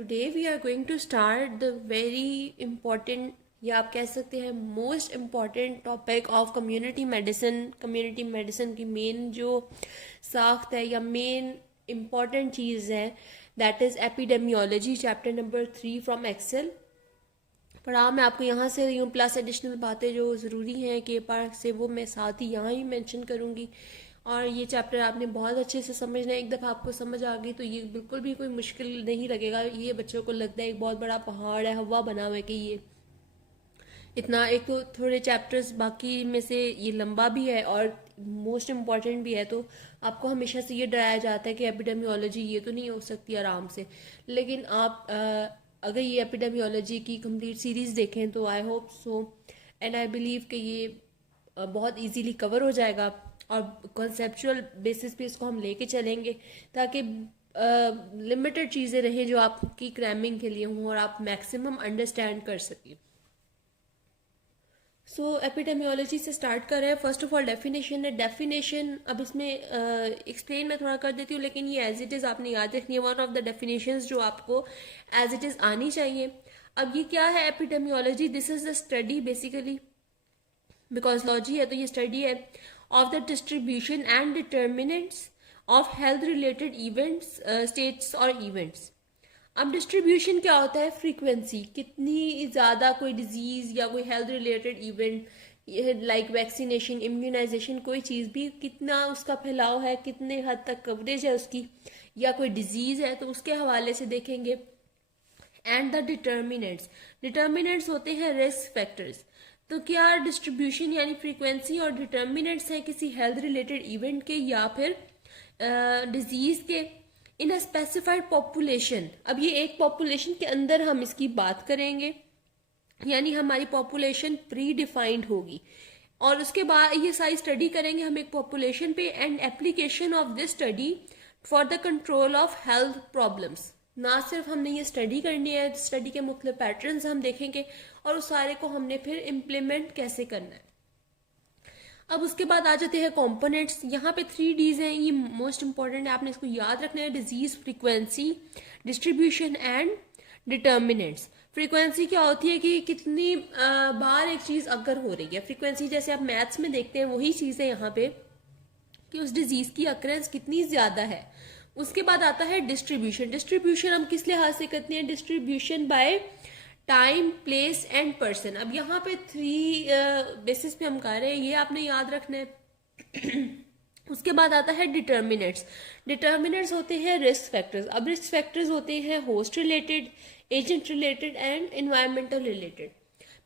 Today we are going to start the very important या आप कह सकते हैं most important topic of community medicine. Community medicine की मेन जो साख्त है या मेन इम्पॉर्टेंट चीज़ है that is epidemiology, chapter number 3 from excel. पढ़ा मैं आपको यहाँ से रही हूँ, प्लस एडिशनल बातें जो ज़रूरी हैं के पार्ट से वो मैं साथ ही यहाँ ही मेंशन करूँगी। और ये चैप्टर आपने बहुत अच्छे से समझना है। एक दफ़ा आपको समझ आ गई तो ये बिल्कुल भी कोई मुश्किल नहीं लगेगा। ये बच्चों को लगता है एक बहुत बड़ा पहाड़ है, हवा बना हुआ है कि ये इतना। एक तो थोड़े चैप्टर्स बाकी में से ये लंबा भी है और मोस्ट इम्पॉर्टेंट भी है, तो आपको हमेशा से ये डराया जाता है कि एपिडेमियोलॉजी ये तो नहीं हो सकती आराम से। लेकिन आप अगर ये एपिडेमियोलॉजी की कंप्लीट सीरीज देखें तो I hope so and I believe कि ये बहुत इजीली कवर हो जाएगा और कॉन्सेप्चुअल बेसिस पे इसको हम लेके चलेंगे ताकि लिमिटेड चीज़ें रहे जो आपकी क्रैमिंग के लिए हों और आप मैक्सिमम अंडरस्टैंड कर सकें। सो एपिडेमियोलॉजी से स्टार्ट कर रहे हैं। फर्स्ट ऑफ ऑल डेफिनेशन है। डेफिनेशन अब इसमें एक्सप्लेन मैं थोड़ा कर देती हूँ, लेकिन ये एज इट इज़ आपने याद रखनी है। वन ऑफ द डेफिनेशंस जो आपको एज इट इज़ आनी चाहिए। अब ये क्या है epidemiology? This is the study basically, because logy है तो ये स्टडी है of the distribution and determinants of health related events, states और इवेंट्स। अब डिस्ट्रीब्यूशन क्या होता है? फ्रीक्वेंसी, कितनी ज़्यादा कोई डिजीज़ या कोई health related event like vaccination, immunisation, कोई चीज़ भी कितना उसका फैलाव है, कितने हद तक कवरेज है उसकी, या कोई डिजीज़ है तो उसके हवाले से देखेंगे। एंड द डिटर्मिनेंट्स, डिटर्मिनेंट्स होते हैं रिस्क फैक्टर्स। तो क्या डिस्ट्रीब्यूशन यानी फ्रीक्वेंसी और डिटर्मिनेंट्स हैं किसी हेल्थ रिलेटेड इवेंट के या फिर डिजीज़ के इन अ स्पेसिफाइड पॉपुलेशन। अब ये एक पॉपुलेशन के अंदर हम इसकी बात करेंगे, यानी हमारी पॉपुलेशन प्री डिफाइंड होगी और उसके बाद ये सारी स्टडी करेंगे हम एक पॉपुलेशन पे and application of this study for the control of health problems. ना सिर्फ हमने ये स्टडी करनी है, स्टडी के मुख्तलिफ पैटर्न्स हम देखेंगे और उस सारे को हमने फिर इम्प्लीमेंट कैसे करना है। अब उसके बाद आ जाते हैं कंपोनेंट्स। यहाँ पे 3Ds हैं, ये मोस्ट इंपॉर्टेंट है, आपने इसको याद रखना है। Disease, frequency, distribution and determinants. Frequency क्या होती है कि कितनी बार एक चीज़ अगर हो रही है। फ्रीक्वेंसी जैसे आप मैथ्स में देखते हैं वही चीज़ है यहाँ पे कि उस डिजीज़ की अक्रेंस कितनी ज़्यादा है। उसके बाद आता है डिस्ट्रीब्यूशन। डिस्ट्रीब्यूशन हम किस लिहाज से करते हैं? Distribution by time, place and person. अब यहाँ पे 3 बेसिस पे हम कर रहे हैं, ये आपने याद रखना है। उसके बाद आता है डिटर्मिनेंट्स। डिटर्मिनेंट्स होते हैं रिस्क फैक्टर्स। अब रिस्क फैक्टर्स होते हैं host related, agent related and environmental related.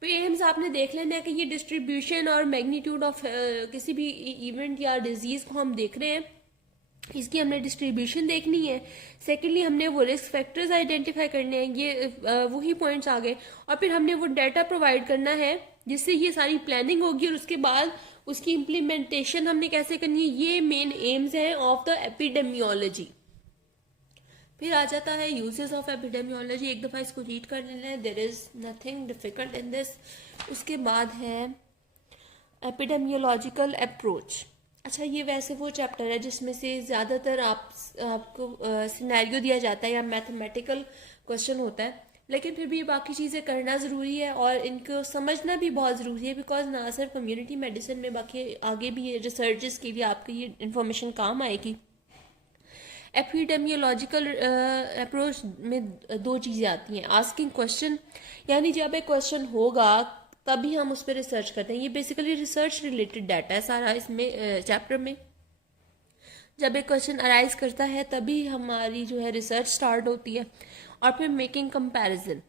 तो एम्स आपने देख लेना है कि ये डिस्ट्रीब्यूशन और मैग्नीट्यूड ऑफ किसी भी इवेंट या डिजीज को हम देख रहे हैं, इसकी हमने डिस्ट्रीब्यूशन देखनी है। सेकेंडली हमने वो रिस्क फैक्टर्स आइडेंटिफाई करने हैं, ये वही पॉइंट्स आ गए। और फिर हमने वो डाटा प्रोवाइड करना है जिससे ये सारी प्लानिंग होगी और उसके बाद उसकी इम्प्लीमेंटेशन हमने कैसे करनी है। ये मेन एम्स हैं ऑफ द एपिडेमियोलॉजी। फिर आ जाता है यूजेस ऑफ एपिडेमियोलॉजी। एक दफ़ा इसको रीड कर लेना है, there is nothing difficult in this. उसके बाद है एपिडेमियोलॉजिकल अप्रोच। अच्छा, ये वैसे वो चैप्टर है जिसमें से ज़्यादातर आपको सिनेरियो दिया जाता है या मैथमेटिकल क्वेश्चन होता है, लेकिन फिर भी बाकी चीज़ें करना ज़रूरी है और इनको समझना भी बहुत ज़रूरी है। बिकॉज ना सिर्फ कम्युनिटी मेडिसिन में, बाकी आगे भी रिसर्चेस के लिए आपको ये इन्फॉर्मेशन काम आएगी। एपिडेमियोलॉजिकल अप्रोच में 2 चीज़ें आती हैं। आस्किंग क्वेश्चन, यानी जब एक क्वेश्चन होगा तभी हम उस पर रिसर्च करते हैं। ये बेसिकली रिसर्च रिलेटेड डाटा है सारा इसमें चैप्टर में। जब एक क्वेश्चन अराइज करता है तभी हमारी जो है रिसर्च स्टार्ट होती है। और फिर मेकिंग कंपैरिजन।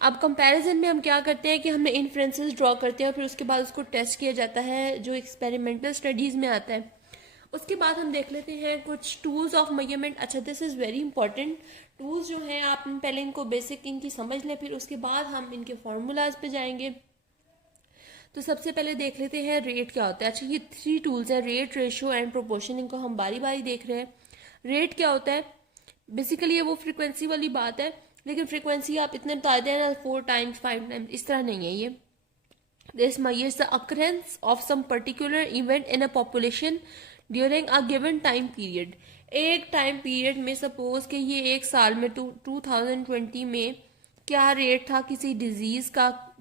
अब कंपैरिजन में हम क्या करते हैं कि हमने इन्फ्रेंसेस ड्रॉ करते हैं और फिर उसके बाद उसको टेस्ट किया जाता है जो एक्सपेरिमेंटल स्टडीज़ में आता है। उसके बाद हम देख लेते हैं कुछ टूल्स ऑफ मेजरमेंट। अच्छा, this is very important. Tools जो हैं आप पहले इनको बेसिक इनकी समझ लें, फिर उसके बाद हम इनके फार्मूलाज पे जाएंगे। तो सबसे पहले देख लेते हैं रेट क्या होता है। अच्छा, ये 3 टूल्स हैं, रेट, रेशो एंड प्रोपोर्शन। इनको हम बारी बारी देख रहे हैं। रेट क्या होता है? बेसिकली ये वो फ्रीक्वेंसी वाली बात है, लेकिन फ्रीक्वेंसी आप इतने बता दें ना 4 टाइम्स 5 टाइम्स, इस तरह नहीं है ये। This measures the occurrence of some particular event in a population during a given time period. एक टाइम पीरियड में सपोज कि ये एक साल में 2020 में क्या रेट था किसी डिजीज का,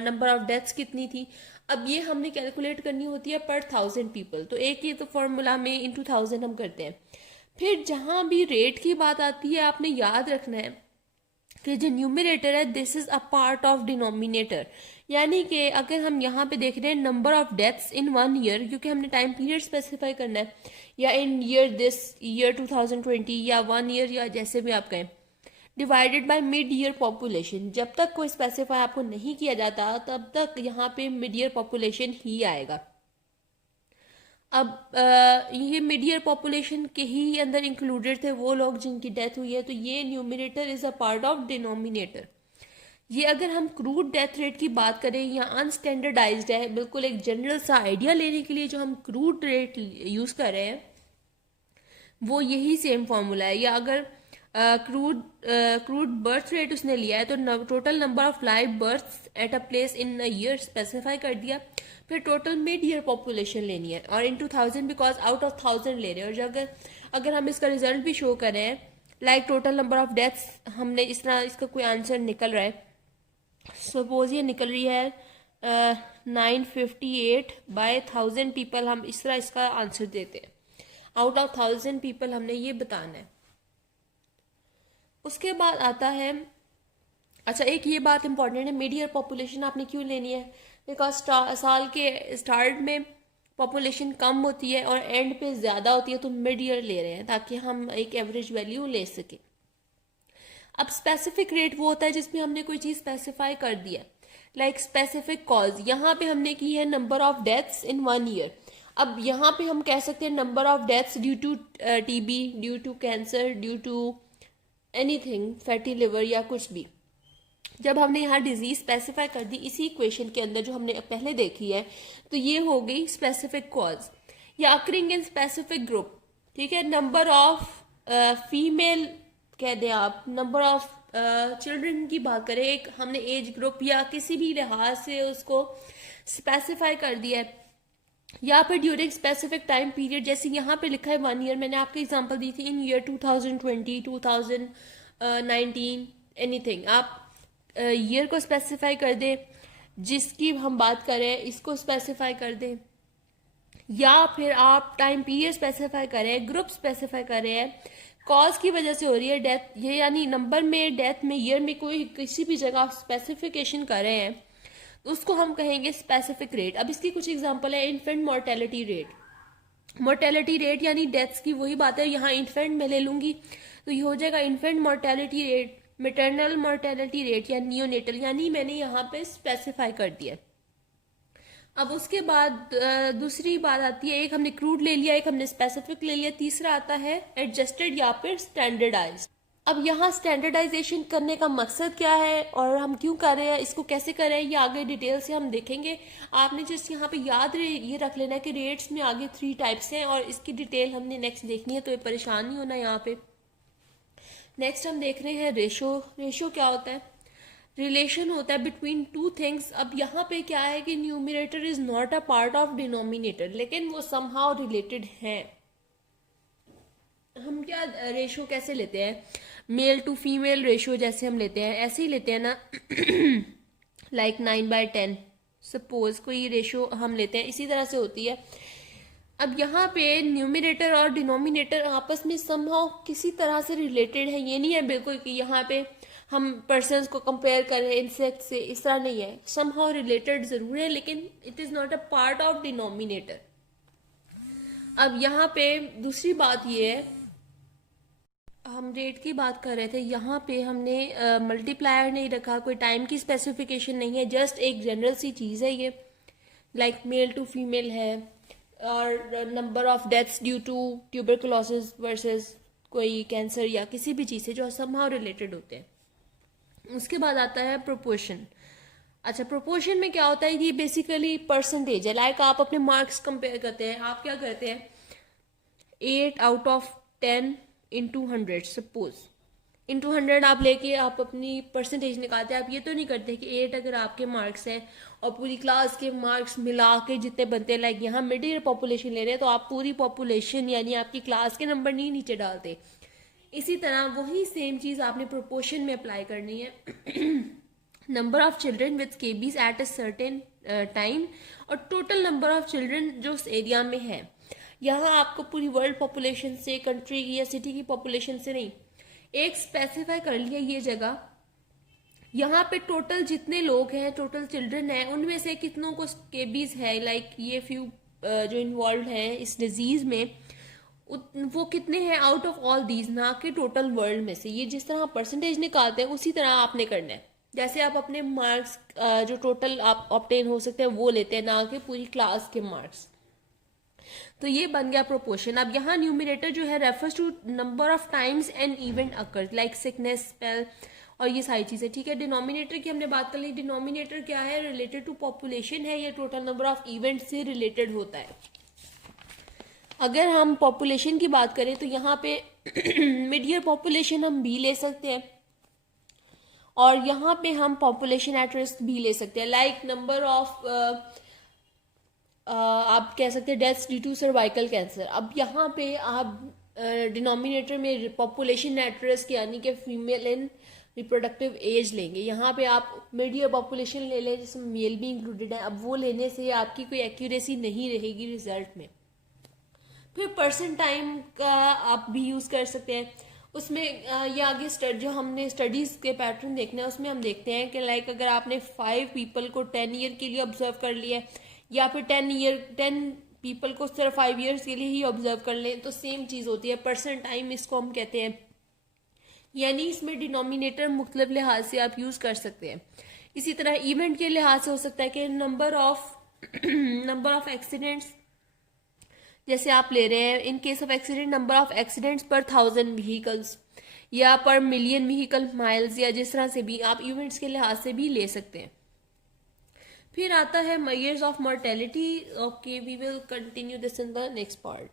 नंबर ऑफ डेथ्स कितनी थी। अब ये हमने कैलकुलेट करनी होती है पर 1000 पीपल, तो एक ये तो फॉर्मूला में इन 2000 हम करते हैं। फिर जहां भी रेट की बात आती है आपने याद रखना है कि जो न्यूमरेटर है this is a part of denominator, यानी कि अगर हम यहाँ पे देख रहे हैं number of deaths in 1 year, क्योंकि हमने टाइम पीरियड स्पेसिफाई करना है, या इन ईयर दिस ईयर 2020 या 1 ईयर या जैसे भी आप कहें, divided by mid year population. जब तक कोई स्पेसिफाई आपको नहीं किया जाता तब तक यहाँ पे मिड ईयर पॉपुलेशन ही आएगा। अब ये मिड ईयर पॉपुलेशन के ही अंदर इंक्लूडेड थे वो लोग जिनकी डेथ हुई है, तो ये numerator is a part of denominator. ये अगर हम क्रूड डेथ रेट की बात करें या अनस्टैंडर्डाइज्ड है, बिल्कुल एक जनरल सा आइडिया लेने के लिए जो हम क्रूड रेट यूज कर रहे हैं वो यही सेम फॉर्मूला है। या अगर क्रूड बर्थ रेट उसने लिया है तो total number of live birth at a place in a year specify कर दिया, फिर टोटल मिड ईयर पॉपुलेशन लेनी है और इन 2000 बिकॉज आउट ऑफ 1000 ले रहे हैं। और अगर हम इसका रिजल्ट भी शो कर रहे हैं like total number of deaths, हमने इस तरह इसका कोई आंसर निकल रहा है, सपोज ये निकल रही है 958 बाय 1000 पीपल, हम इस तरह इसका आंसर देते हैं। आउट ऑफ 1000 पीपल हमने ये बताना है। उसके बाद आता है, अच्छा एक ये बात इंपॉर्टेंट है, मिड ईयर पॉपुलेशन आपने क्यों लेनी है, बिकॉज साल के स्टार्ट में पॉपुलेशन कम होती है और एंड पे ज़्यादा होती है, तो मिड ईयर ले रहे हैं ताकि हम एक एवरेज वैल्यू ले सकें। अब स्पेसिफिक रेट वो होता है जिसमें हमने कोई चीज़ स्पेसिफाई कर दिया, लाइक स्पेसिफिक कॉज, यहाँ पे हमने की है number of deaths in 1 year. अब यहाँ पे हम कह सकते हैं number of deaths due to TB, due to cancer, due to anything, fatty liver या कुछ भी। जब हमने यहाँ डिजीज स्पेसिफाई कर दी इसी इक्वेशन के अंदर जो हमने पहले देखी है, तो ये हो गई स्पेसिफिक कॉज या अकरिंग इन स्पेसिफिक ग्रुप। ठीक है, नंबर ऑफ फीमेल कह दें आप, नंबर ऑफ चिल्ड्रन की बात करें, एक हमने एज ग्रुप या किसी भी लिहाज से उसको स्पेसिफाई कर दिया है, या फिर ड्यूरिंग स्पेसिफिक टाइम पीरियड, जैसे यहाँ पे लिखा है 1 ईयर, मैंने आपको एग्जांपल दी थी इन ईयर 2020, 2019, एनीथिंग। आप ईयर को स्पेसिफाई कर दें, जिसकी हम बात करें इसको स्पेसिफाई कर दें, या फिर आप टाइम पीरियड स्पेसिफाई करें, ग्रुप स्पेसिफाई करें, कॉज की वजह से हो रही है डेथ, ये यानी नंबर में, डेथ में, ईयर में कोई किसी भी जगह स्पेसिफिकेशन कर रहे हैं, उसको हम कहेंगे स्पेसिफिक रेट। अब इसकी कुछ एग्जांपल है, infant mortality rate. Mortality rate यानी डेथ्स की वही बात है, यहाँ इन्फेंट में ले लूंगी तो ये हो जाएगा infant mortality rate, maternal mortality rate या नियोनेटल, यानी मैंने यहाँ पे स्पेसिफाई कर दिया। अब उसके बाद दूसरी बात आती है, एक हमने क्रूड ले लिया, एक हमने स्पेसिफिक ले लिया, तीसरा आता है एडजस्टेड या फिर स्टैंडर्डाइज्ड। अब यहाँ स्टैंडर्डाइजेशन करने का मकसद क्या है और हम क्यों कर रहे हैं, इसको कैसे कर रहे हैं, ये आगे डिटेल से हम देखेंगे। आपने जस्ट यहाँ पे याद ये रख लेना है कि रेट्स में आगे 3 टाइप्स हैं और इसकी डिटेल हमने नेक्स्ट देखनी है, तो ये परेशान नहीं होना यहाँ पे। नेक्स्ट हम देख रहे हैं रेशो। रेशो क्या होता है, रिलेशन होता है बिटवीन 2 थिंग्स। अब यहाँ पे क्या है कि numerator is not a part of denominator, लेकिन वो समहाउ रिलेटेड है। हम क्या रेशो कैसे लेते हैं, मेल टू फीमेल रेशो जैसे हम लेते हैं ऐसे ही लेते हैं ना, लाइक 9/10 सपोज कोई रेशो हम लेते हैं, इसी तरह से होती है। अब यहाँ पे न्यूमरेटर और डिनोमिनेटर आपस में समहाउ किसी तरह से रिलेटेड है, ये नहीं है बिल्कुल कि यहाँ पे हम पर्सन्स को कंपेयर कर रहे हैं इंसेक्ट से, इस तरह नहीं है, समहाउ रिलेटेड जरूर है लेकिन it is not a part of denominator. अब यहाँ पे दूसरी बात ये है, हम रेट की बात कर रहे थे, यहाँ पे हमने मल्टीप्लायर नहीं रखा, कोई टाइम की स्पेसिफिकेशन नहीं है, जस्ट एक जनरल सी चीज़ है ये, लाइक मेल टू फीमेल है, और number of deaths due to tuberculosis versus कोई कैंसर या किसी भी चीज़ से जो समहाउ रिलेटेड होते हैं। उसके बाद आता है प्रोपोर्शन। अच्छा, प्रोपोर्शन में क्या होता है, ये बेसिकली परसेंटेज है, लाइक आप अपने मार्क्स कंपेयर करते हैं, आप क्या करते हैं 8/10 into 100 सपोज, इंटू 100 आप लेके आप अपनी परसेंटेज निकालते हैं। आप ये तो नहीं करते कि 8 अगर आपके मार्क्स हैं और पूरी क्लास के मार्क्स मिला के जितने बनते हैं, लाइक यहाँ मिड ईयर पॉपुलेशन ले रहे हैं तो आप पूरी पॉपुलेशन यानी आपकी क्लास के नंबर नहीं नीचे डालते। इसी तरह वही सेम चीज़ आपने प्रोपोर्शन में अप्लाई करनी है। Number of children with scabies at a certain time और टोटल नंबर ऑफ चिल्ड्रन जो उस एरिया में है। यहाँ आपको पूरी वर्ल्ड पॉपुलेशन से, कंट्री की या सिटी की पॉपुलेशन से नहीं, एक स्पेसिफाई कर लिया ये जगह, यहाँ पे टोटल जितने लोग हैं, टोटल चिल्ड्रन हैं, उनमें से कितनों को स्केबीज है, लाइक ये फ्यू जो इन्वॉल्व हैं इस डिजीज में, वो कितने हैं आउट ऑफ ऑल दीज, ना कि टोटल वर्ल्ड में से। ये जिस तरह परसेंटेज निकालते हैं उसी तरह आपने करना है। जैसे आप अपने मार्क्स जो टोटल आप ऑब्टेन हो सकते हैं वो लेते हैं, ना कि पूरी क्लास के मार्क्स। तो ये बन गया प्रोपोर्शन। अब यहाँ न्यूमिनेटर जो है refers to number of times an event occur, like sickness, spell और ये सारी चीजें, ठीक है। डिनोमिनेटर की हमने बात कर ली। डिनोमिनेटर क्या है, रिलेटेड टू पॉपुलेशन है या टोटल नंबर ऑफ इवेंट से रिलेटेड होता है। अगर हम पॉपुलेशन की बात करें तो यहाँ पे मिड ईयर पॉपुलेशन हम भी ले सकते हैं और यहाँ पे हम पॉपुलेशन एट रिस्क भी ले सकते हैं, लाइक नंबर ऑफ आप कह सकते हैं deaths due to cervical cancer. अब यहाँ पे आप डिनोमिनेटर में पॉपुलेशन एट रिस्क यानी कि फीमेल इन रिप्रोडक्टिव एज लेंगे। यहाँ पे आप मिड ईयर पॉपुलेशन ले लें जिसमें मेल भी इंक्लूडेड है। अब वो लेने से आपकी कोई एक्यूरेसी नहीं रहेगी रिजल्ट में। फिर पर्सन टाइम का आप भी यूज़ कर सकते हैं। उसमें ये आगे जो हमने स्टडीज़ के पैटर्न देखना है उसमें हम देखते हैं कि लाइक अगर आपने 5 पीपल को 10 ईयर के लिए ऑब्जर्व कर लिया या फिर 10 पीपल को सिर्फ 5 ईयर्स के लिए ही ऑब्जर्व कर लें तो सेम चीज़ होती है। पर्सन टाइम इसको हम कहते हैं। यानी इसमें डिनोमिनेटर मुख्तलिफ लिहाज से आप यूज़ कर सकते हैं। इसी तरह इवेंट के लिहाज से हो सकता है कि नंबर ऑफ एक्सीडेंट्स जैसे आप ले रहे हैं, in case of accident number of accidents पर 1000 व्हीकल्स या पर मिलियन व्हीकल माइल्स, या जिस तरह से भी आप इवेंट्स के लिहाज से भी ले सकते हैं। फिर आता है measures of mortality. Okay, we will continue this in the next part.